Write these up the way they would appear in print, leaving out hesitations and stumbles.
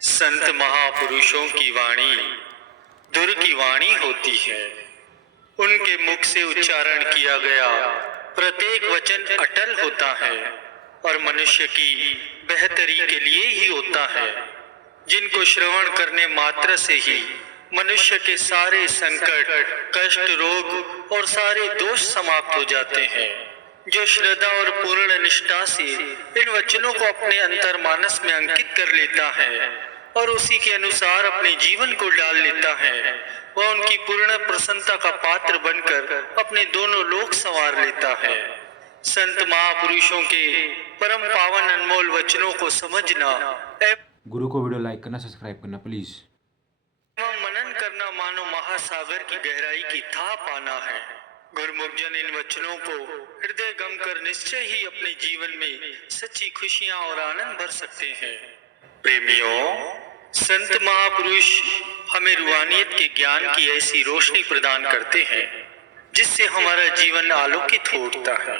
संत महापुरुषों की वाणी दुर की वाणी होती है। उनके मुख से उच्चारण किया गया प्रत्येक वचन अटल होता है और मनुष्य की बेहतरी के लिए ही होता है। जिनको श्रवण करने मात्र से ही मनुष्य के सारे संकट, कष्ट, रोग और सारे दोष समाप्त हो जाते हैं। जो श्रद्धा और पूर्ण निष्ठा से इन वचनों को अपने अंतर मानस में अंकित कर लेता है और उसी के अनुसार अपने जीवन को डाल लेता है, वह उनकी पूर्ण प्रसन्नता का पात्र बनकर अपने दोनों लोक संवार लेता है। संत महापुरुषों के परम पावन अनमोल वचनों को समझना, गुरु को वीडियो लाइक करना, सब्सक्राइब करना प्लीज। मनन करना मानो महासागर की गहराई की था पाना है। गुरुमुख जन इन वचनों को हृदय गम कर निश्चय ही अपने जीवन में सच्ची खुशियां और आनंद भर सकते हैं। प्रेमियों, संत महापुरुष हमें रूहानियत के ज्ञान की ऐसी रोशनी प्रदान करते हैं जिससे हमारा जीवन आलोकित हो उठता है।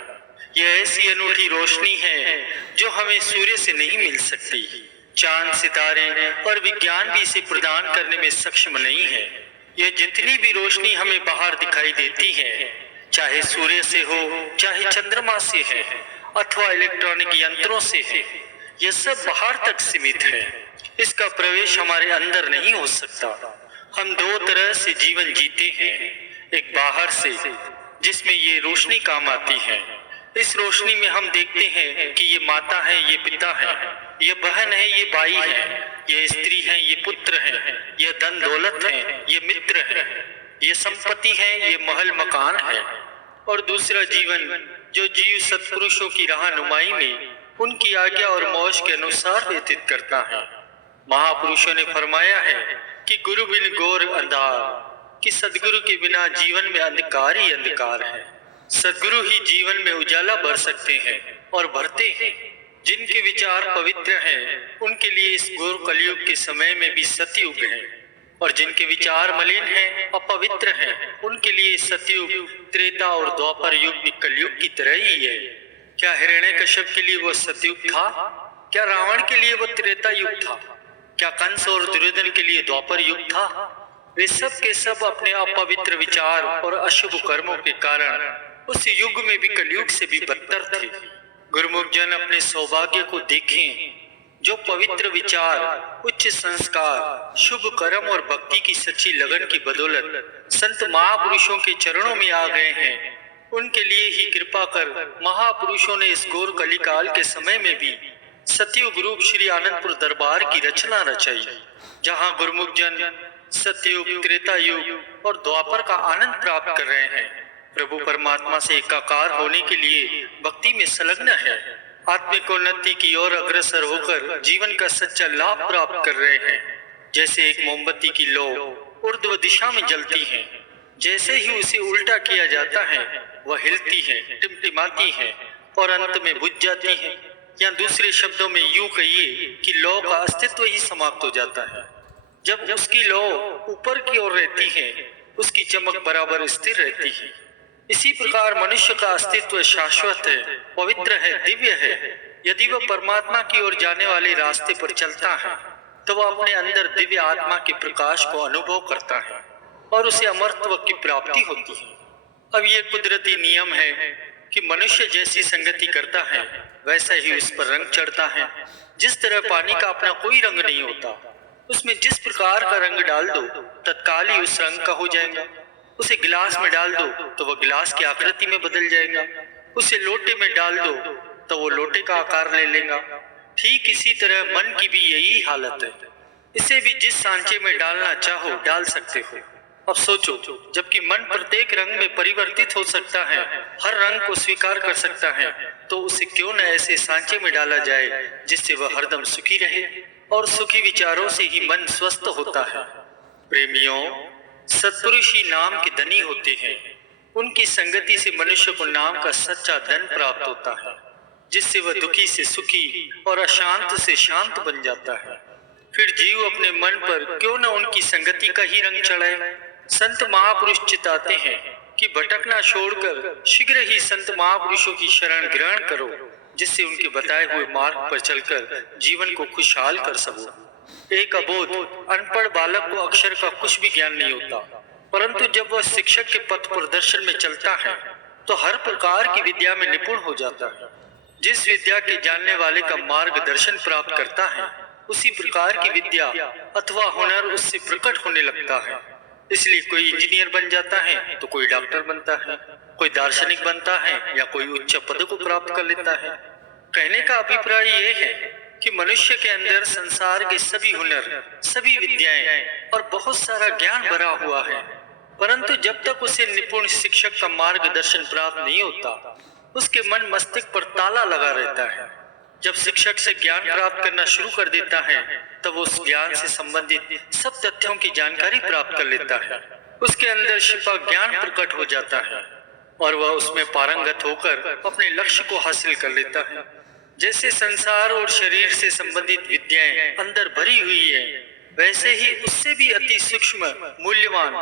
यह ऐसी अनूठी रोशनी है जो हमें सूर्य से नहीं मिल सकती। चांद, सितारे और विज्ञान भी इसे प्रदान करने में सक्षम नहीं है। यह जितनी भी रोशनी हमें बाहर दिखाई देती है, चाहे सूर्य से हो, चाहे चंद्रमा से है अथवा इलेक्ट्रॉनिक यंत्रों से है, यह सब बाहर तक सीमित है। इसका प्रवेश हमारे अंदर नहीं हो सकता। हम दो तरह से जीवन जीते हैं, एक बाहर से जिसमें ये रोशनी काम आती है। इस रोशनी में हम देखते हैं कि ये माता है, ये पिता है, ये बहन है, ये भाई है, ये स्त्री है, ये पुत्र है, ये धन दौलत है, ये मित्र है, ये संपत्ति है, ये महल मकान है। और दूसरा जीवन जो जीव सत्पुरुषों की रहनुमाई में उनकी आज्ञा और मौज के अनुसार व्यतीत करता है। महापुरुषों ने फरमाया है कि गुरु बिन घोर अंधार, कि सदगुरु के बिना जीवन में अंधकार ही अंधकार है। सदगुरु ही जीवन में उजाला भर सकते हैं और भरते हैं। जिनके विचार पवित्र हैं उनके लिए इस घोर कलयुग के समय में भी सतयुग है, और जिनके विचार मलिन हैं, अपवित्र हैं, उनके लिए सतयुग, त्रेता और द्वापर युग भी कलयुग की तरह ही है। क्या हिरण्यकश्यप के लिए वो सतयुग था? क्या रावण के लिए वो त्रेता युग था? क्या कंस और दुर्योधन के लिए द्वापर युग था? वे सब के सब अपने अपवित्र विचार और अशुभ कर्मों के कारण उस युग में भी कलयुग से भी बदतर थे। गुरुमुख जन अपने सौभाग्य को देखें। जो पवित्र विचार, उच्च संस्कार, शुभ कर्म और भक्ति की सच्ची लगन की बदौलत संत महापुरुषों के चरणों में आ गए हैं, उनके लिए ही कृपा कर महापुरुषों ने इस घोर कलिकाल के समय में भी सतयुग रूप श्री आनंदपुर दरबार की रचना रचाई, जहां गुरुमुख जन सतयुग, त्रेता युग और द्वापर का आनंद प्राप्त कर रहे हैं। प्रभु परमात्मा से एकाकार होने के लिए भक्ति में संलग्न है, आत्मिक उन्नति की ओर अग्रसर होकर जीवन का सच्चा लाभ प्राप्त कर रहे हैं। जैसे एक मोमबत्ती की लौ ऊर्ध्व दिशा में जलती है, जैसे ही उसे उल्टा किया जाता है वह हिलती है, टिमटिमाती है और अंत में बुझ जाती है। या दूसरे शब्दों में यूं कहिए कि लौ का अस्तित्व ही समाप्त हो जाता है। जब उसकी लौ ऊपर की ओर रहती है, उसकी चमक बराबर स्थिर रहती है। इसी प्रकार मनुष्य का अस्तित्व शाश्वत है, पवित्र है, दिव्य है। यदि वह परमात्मा की ओर जाने वाले रास्ते पर चलता है तो वह अपने अंदर दिव्य आत्मा के प्रकाश को अनुभव करता है और उसे अमरत्व की प्राप्ति होती है। अब ये कुदरती नियम है कि मनुष्य जैसी संगति करता है वैसा ही उस पर रंग चढ़ता है। जिस तरह पानी का अपना कोई रंग नहीं होता, उसमें जिस प्रकार का रंग डाल दो तत्काल ही उस रंग का हो जाएगा। उसे गिलास में डाल दो तो वह गिलास की आकृति में बदल जाएगा। उसे लोटे में डाल दो तो वो लोटे का आकार ले लेगा। ठीक इसी तरह मन की भी यही हालत है। इसे भी जिस सांचे में डालना चाहो डाल सकते हो। अब सोचो, जबकि मन प्रत्येक रंग में परिवर्तित हो सकता है, हर रंग को स्वीकार कर सकता है, तो उसे क्यों न ऐसे सांचे में डाला जाए जिससे वह हरदम सुखी रहे, और सुखी विचारों से ही मन स्वस्थ होता है। प्रेमियों, सत्पुरुष ही नाम के धनी होते हैं। उनकी संगति से मनुष्य को नाम का सच्चा धन प्राप्त होता है, जिससे वह दुखी से सुखी और अशांत से शांत बन जाता है। फिर जीव अपने मन पर क्यों न उनकी संगति का ही रंग चढ़ाए। संत महापुरुष चिताते हैं कि भटकना छोड़कर शीघ्र ही संत महापुरुषों की शरण ग्रहण करो, जिससे उनके बताए हुए मार्ग पर चलकर जीवन को खुशहाल कर सको। एक अबोध अनपढ़ बालक को अक्षर का कुछ भी ज्ञान नहीं होता, परंतु जब वह शिक्षक के पथ प्रदर्शन में चलता है तो हर प्रकार की विद्या में निपुण हो जाता है। जिस विद्या के जानने वाले का मार्गदर्शन प्राप्त करता है, उसी प्रकार की विद्या अथवा हुनर उससे प्रकट होने लगता है। इसलिए कोई इंजीनियर बन जाता है तो कोई डॉक्टर बनता है, कोई दार्शनिक बनता है या कोई उच्च पद को प्राप्त कर लेता है। कहने का अभिप्राय यह है कि मनुष्य के अंदर संसार के सभी हुनर, सभी विद्याएं और बहुत सारा ज्ञान भरा हुआ है, परंतु जब तक उसे निपुण शिक्षक का मार्गदर्शन प्राप्त नहीं होता, उसके मन मस्तिष्क पर ताला लगा रहता है। जब शिक्षक से ज्ञान प्राप्त करना शुरू कर देता है, तब उस ज्ञान से संबंधित सब तथ्यों की जानकारी प्राप्त कर लेता है। उसके अंदर छिपा ज्ञान प्रकट हो जाता है और वह उसमें पारंगत होकर अपने लक्ष्य को हासिल कर लेता है। जैसे संसार और शरीर से संबंधित विद्याएं अंदर भरी हुई है, वैसे ही उससे भी अति सूक्ष्म, मूल्यवान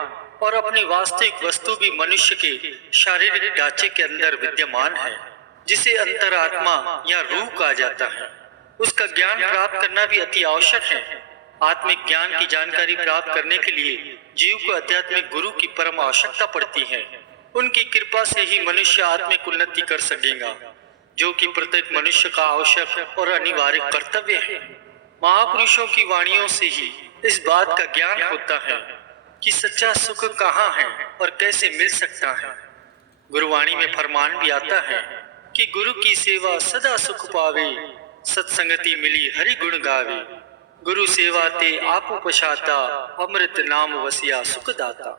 और अपनी वास्तविक वस्तु भी मनुष्य के शारीरिक ढांचे के अंदर विद्यमान है, जिसे अंतरात्मा या रूह कहा जाता है। उसका ज्ञान प्राप्त करना भी अति आवश्यक है। आत्मिक ज्ञान की जानकारी प्राप्त करने के लिए जीव को आध्यात्मिक गुरु की परम आवश्यकता पड़ती है। उनकी कृपा से ही मनुष्य आत्मिक उन्नति कर सकेगा, जो कि प्रत्येक मनुष्य का आवश्यक और अनिवार्य कर्तव्य है। महापुरुषों की वाणियों से ही इस बात का ज्ञान होता है कि सच्चा सुख कहाँ है और कैसे मिल सकता है। गुरुवाणी में फरमान भी आता है कि गुरु की सेवा सदा सुख पावे, सत्संगति मिली हरि गुण गावे। गुरु सेवा ते आपु पछाता, अमृत नाम वसिया सुख दाता।